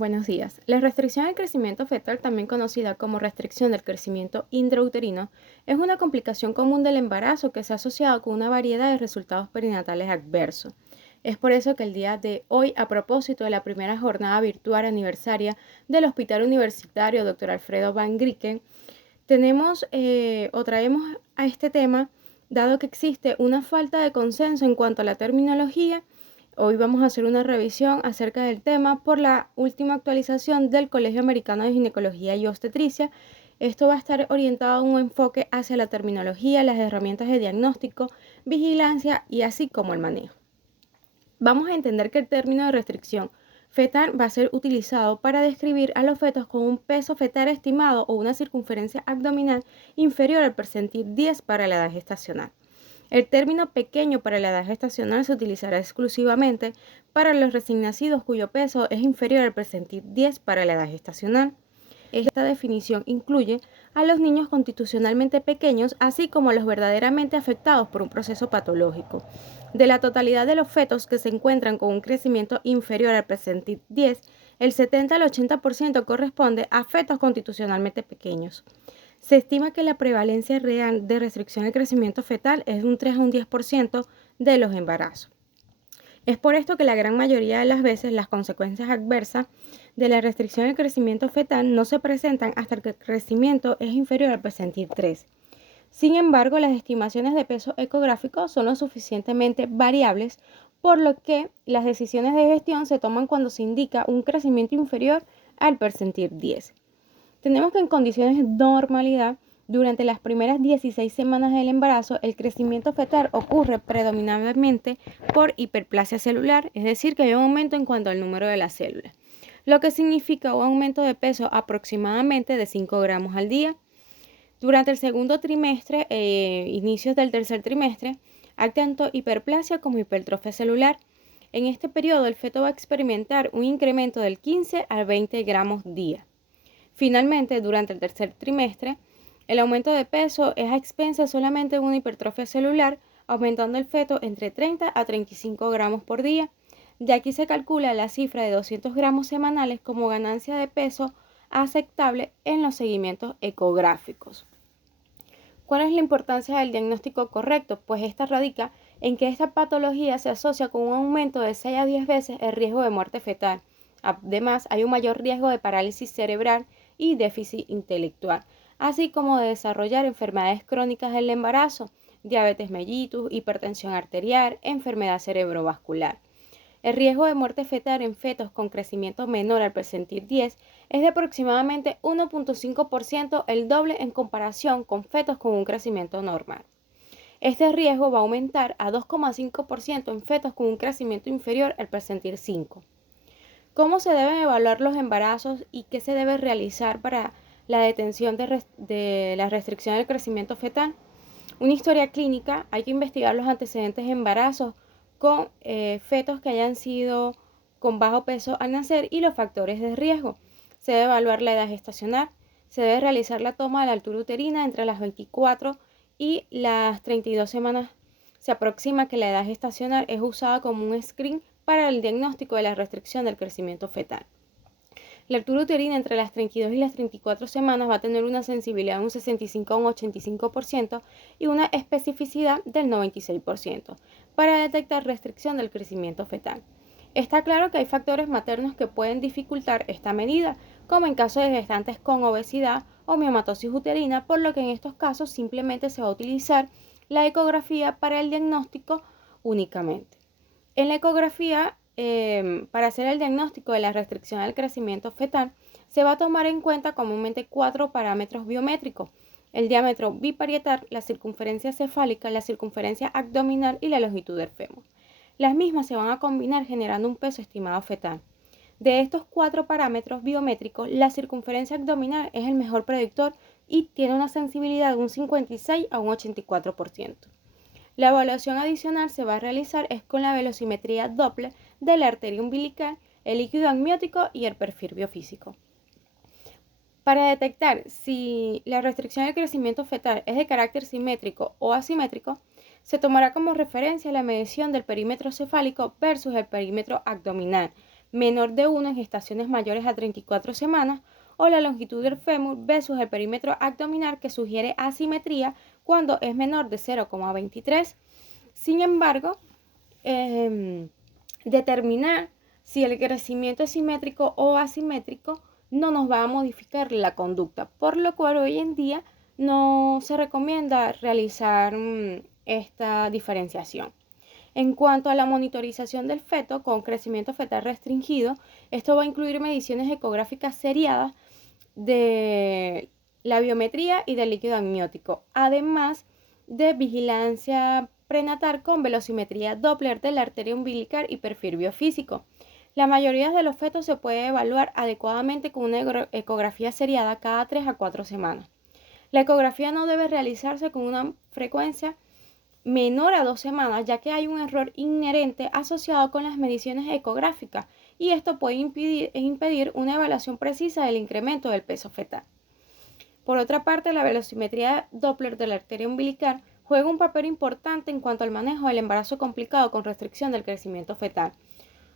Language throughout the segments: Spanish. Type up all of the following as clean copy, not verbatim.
Buenos días. La restricción al crecimiento fetal, también conocida como restricción del crecimiento intrauterino, es una complicación común del embarazo que se ha asociado con una variedad de resultados perinatales adversos. Es por eso que el día de hoy, a propósito de la primera jornada virtual aniversaria del Hospital Universitario Dr. Alfredo Van Grieken, traemos a este tema, dado que existe una falta de consenso en cuanto a la terminología. Hoy vamos a hacer una revisión acerca del tema por la última actualización del Colegio Americano de Ginecología y Obstetricia. Esto va a estar orientado a un enfoque hacia la terminología, las herramientas de diagnóstico, vigilancia y así como el manejo. Vamos a entender que el término de restricción fetal va a ser utilizado para describir a los fetos con un peso fetal estimado o una circunferencia abdominal inferior al percentil 10 para la edad gestacional. El término pequeño para la edad gestacional se utilizará exclusivamente para los recién nacidos cuyo peso es inferior al percentil 10 para la edad gestacional. Esta definición incluye a los niños constitucionalmente pequeños, así como a los verdaderamente afectados por un proceso patológico. De la totalidad de los fetos que se encuentran con un crecimiento inferior al percentil 10, el 70 al 80% corresponde a fetos constitucionalmente pequeños. Se estima que la prevalencia real de restricción al crecimiento fetal es de un 3 a un 10% de los embarazos. Es por esto que la gran mayoría de las veces las consecuencias adversas de la restricción al crecimiento fetal no se presentan hasta que el crecimiento es inferior al percentil 3. Sin embargo, las estimaciones de peso ecográfico son lo suficientemente variables, por lo que las decisiones de gestión se toman cuando se indica un crecimiento inferior al percentil 10. Tenemos que en condiciones de normalidad, durante las primeras 16 semanas del embarazo, el crecimiento fetal ocurre predominantemente por hiperplasia celular, es decir, que hay un aumento en cuanto al número de las células, lo que significa un aumento de peso aproximadamente de 5 gramos al día. Durante el segundo trimestre, inicios del tercer trimestre, hay tanto hiperplasia como hipertrofia celular. En este periodo, el feto va a experimentar un incremento del 15 al 20 gramos día. Finalmente, durante el tercer trimestre, el aumento de peso es a expensas solamente de una hipertrofia celular, aumentando el feto entre 30 a 35 gramos por día. De aquí se calcula la cifra de 200 gramos semanales como ganancia de peso aceptable en los seguimientos ecográficos. ¿Cuál es la importancia del diagnóstico correcto? Pues esta radica en que esta patología se asocia con un aumento de 6 a 10 veces el riesgo de muerte fetal. Además, hay un mayor riesgo de parálisis cerebral y déficit intelectual, así como de desarrollar enfermedades crónicas del embarazo, diabetes mellitus, hipertensión arterial, enfermedad cerebrovascular. El riesgo de muerte fetal en fetos con crecimiento menor al percentil 10 es de aproximadamente 1.5%, el doble en comparación con fetos con un crecimiento normal. Este riesgo va a aumentar a 2,5% en fetos con un crecimiento inferior al percentil 5. ¿Cómo se deben evaluar los embarazos y qué se debe realizar para la detención de la restricción del crecimiento fetal? Una historia clínica, hay que investigar los antecedentes de embarazos con fetos que hayan sido con bajo peso al nacer y los factores de riesgo. Se debe evaluar la edad gestacional, se debe realizar la toma de la altura uterina entre las 24 y las 32 semanas. Se aproxima que la edad gestacional es usada como un screen para el diagnóstico de la restricción del crecimiento fetal. La altura uterina entre las 32 y las 34 semanas va a tener una sensibilidad de un 65 a un 85% y una especificidad del 96% para detectar restricción del crecimiento fetal. Está claro que hay factores maternos que pueden dificultar esta medida, como en caso de gestantes con obesidad o miomatosis uterina, por lo que en estos casos simplemente se va a utilizar la ecografía para el diagnóstico únicamente. En la ecografía, para hacer el diagnóstico de la restricción al crecimiento fetal, se va a tomar en cuenta comúnmente 4 parámetros biométricos: el diámetro biparietal, la circunferencia cefálica, la circunferencia abdominal y la longitud del fémur. Las mismas se van a combinar generando un peso estimado fetal. De estos 4 parámetros biométricos, la circunferencia abdominal es el mejor predictor y tiene una sensibilidad de un 56 a un 84%. La evaluación adicional se va a realizar es con la velocimetría Doppler de la arteria umbilical, el líquido amniótico y el perfil biofísico. Para detectar si la restricción del crecimiento fetal es de carácter simétrico o asimétrico, se tomará como referencia la medición del perímetro cefálico versus el perímetro abdominal, menor de 1 en gestaciones mayores a 34 semanas, o la longitud del fémur versus el perímetro abdominal, que sugiere asimetría cuando es menor de 0,23. Sin embargo, determinar si el crecimiento es simétrico o asimétrico no nos va a modificar la conducta, por lo cual hoy en día no se recomienda realizar esta diferenciación. En cuanto a la monitorización del feto con crecimiento fetal restringido, esto va a incluir mediciones ecográficas seriadas de la biometría y del líquido amniótico, además de vigilancia prenatal con velocimetría Doppler de la arteria umbilical y perfil biofísico. La mayoría de los fetos se puede evaluar adecuadamente con una ecografía seriada cada 3 a 4 semanas. La ecografía no debe realizarse con una frecuencia menor a 2 semanas, ya que hay un error inherente asociado con las mediciones ecográficas y esto puede impedir una evaluación precisa del incremento del peso fetal. Por otra parte, la velocimetría Doppler de la arteria umbilical juega un papel importante en cuanto al manejo del embarazo complicado con restricción del crecimiento fetal.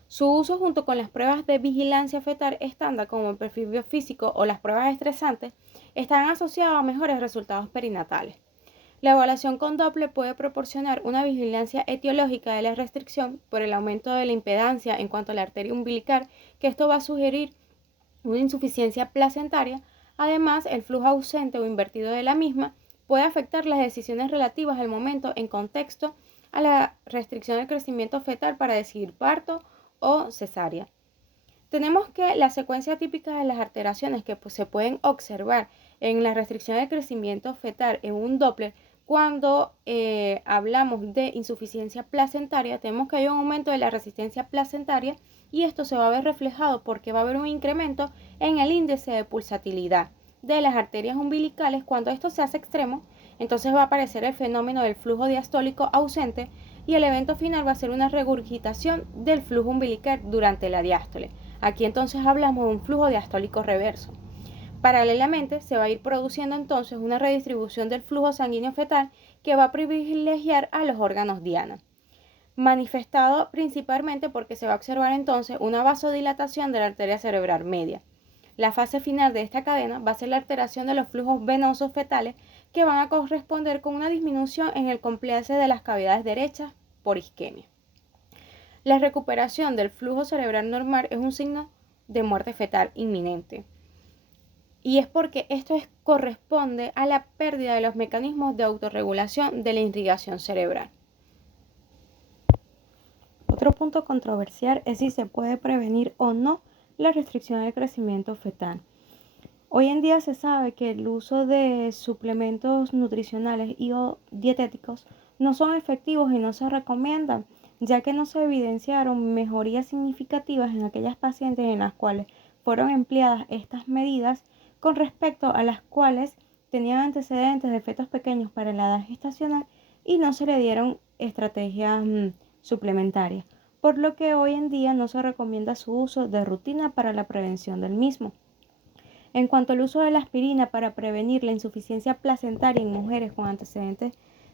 Su uso junto con las pruebas de vigilancia fetal estándar como el perfil biofísico o las pruebas estresantes están asociados a mejores resultados perinatales. La evaluación con Doppler puede proporcionar una vigilancia etiológica de la restricción por el aumento de la impedancia en cuanto a la arteria umbilical, que esto va a sugerir una insuficiencia placentaria. Además, el flujo ausente o invertido de la misma puede afectar las decisiones relativas al momento en contexto a la restricción del crecimiento fetal para decidir parto o cesárea. Tenemos que la secuencia típica de las alteraciones que se pueden observar en la restricción del crecimiento fetal en un Doppler cuando hablamos de insuficiencia placentaria. Tenemos que hay un aumento de la resistencia placentaria y esto se va a ver reflejado porque va a haber un incremento en el índice de pulsatilidad de las arterias umbilicales. Cuando esto se hace extremo, entonces va a aparecer el fenómeno del flujo diastólico ausente y el evento final va a ser una regurgitación del flujo umbilical durante la diástole. Aquí entonces hablamos de un flujo diastólico reverso. Paralelamente se va a ir produciendo entonces una redistribución del flujo sanguíneo fetal que va a privilegiar a los órganos diana, manifestado principalmente porque se va a observar entonces una vasodilatación de la arteria cerebral media. La fase final de esta cadena va a ser la alteración de los flujos venosos fetales que van a corresponder con una disminución en el compliance de las cavidades derechas por isquemia. La recuperación del flujo cerebral normal es un signo de muerte fetal inminente. Y es porque esto corresponde a la pérdida de los mecanismos de autorregulación de la irrigación cerebral. Otro punto controversial es si se puede prevenir o no la restricción del crecimiento fetal. Hoy en día se sabe que el uso de suplementos nutricionales y o dietéticos no son efectivos y no se recomiendan, ya que no se evidenciaron mejorías significativas en aquellas pacientes en las cuales fueron empleadas estas medidas con respecto a las cuales tenían antecedentes de fetos pequeños para la edad gestacional y no se le dieron estrategias suplementarias, por lo que hoy en día no se recomienda su uso de rutina para la prevención del mismo. En cuanto al uso de la aspirina para prevenir la insuficiencia placentaria en mujeres con antecedentes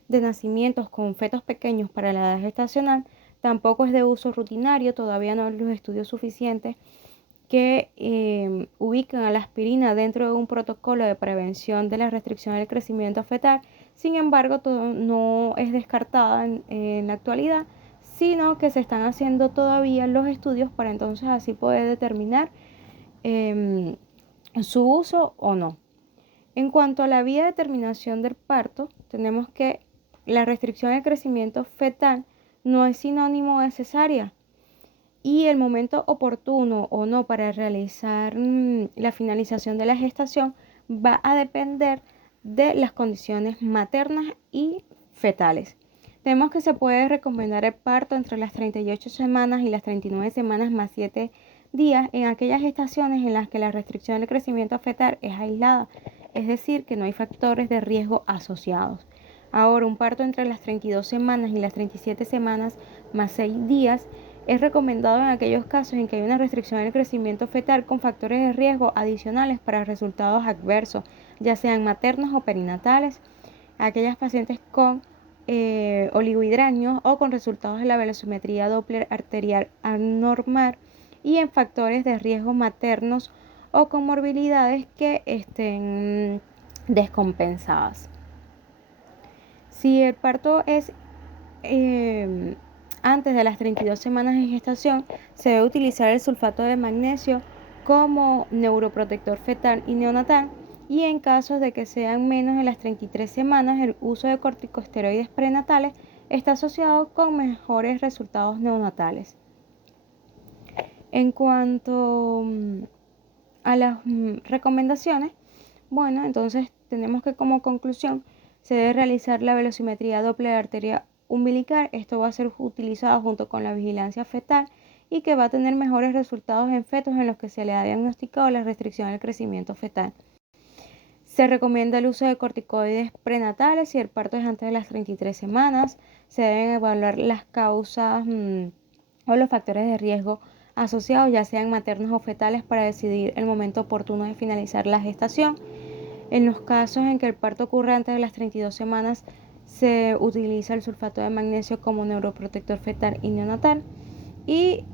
de nacimientos con fetos pequeños para la edad gestacional, tampoco es de uso rutinario. Todavía no hay los estudios suficientes que ubican a la aspirina dentro de un protocolo de prevención de la restricción del crecimiento fetal. Sin embargo, no es descartada en la actualidad, sino que se están haciendo todavía los estudios para entonces así poder determinar su uso o no. En cuanto a la vía de terminación del parto, tenemos que la restricción del crecimiento fetal no es sinónimo de cesárea y el momento oportuno o no para realizar la finalización de la gestación va a depender de las condiciones maternas y fetales. Tenemos que se puede recomendar el parto entre las 38 semanas y las 39 semanas más 7 días en aquellas gestaciones en las que la restricción del crecimiento fetal es aislada, es decir, que no hay factores de riesgo asociados. Ahora, un parto entre las 32 semanas y las 37 semanas más 6 días es recomendado en aquellos casos en que hay una restricción del crecimiento fetal con factores de riesgo adicionales para resultados adversos, ya sean maternos o perinatales, aquellas pacientes con oligohidranios o con resultados de la velocimetría Doppler arterial anormal y en factores de riesgo maternos o comorbilidades que estén descompensadas. Si el parto es antes de las 32 semanas de gestación, se debe utilizar el sulfato de magnesio como neuroprotector fetal y neonatal, y en casos de que sean menos de las 33 semanas, el uso de corticosteroides prenatales está asociado con mejores resultados neonatales. En cuanto a las recomendaciones, bueno, entonces tenemos que como conclusión se debe realizar la velocimetría Doppler de arteria umbilical. Esto va a ser utilizado junto con la vigilancia fetal y que va a tener mejores resultados en fetos en los que se le ha diagnosticado la restricción del crecimiento fetal. Se recomienda el uso de corticoides prenatales si el parto es antes de las 33 semanas. Se deben evaluar las causas o los factores de riesgo asociados, ya sean maternos o fetales, para decidir el momento oportuno de finalizar la gestación. En los casos en que el parto ocurre antes de las 32 semanas, se utiliza el sulfato de magnesio como neuroprotector fetal y neonatal. Y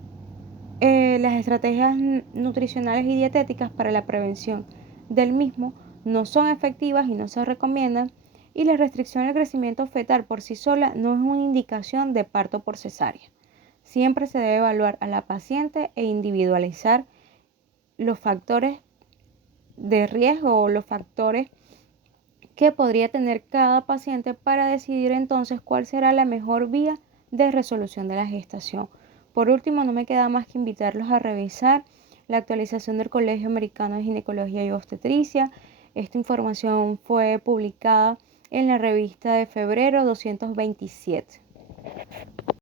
las estrategias nutricionales y dietéticas para la prevención del mismo no son efectivas y no se recomiendan, y la restricción del crecimiento fetal por sí sola no es una indicación de parto por cesárea. Siempre se debe evaluar a la paciente e individualizar los factores de riesgo o los factores que podría tener cada paciente para decidir entonces cuál será la mejor vía de resolución de la gestación. Por último, no me queda más que invitarlos a revisar la actualización del Colegio Americano de Ginecología y Obstetricia. Esta información fue publicada en la revista de febrero 227.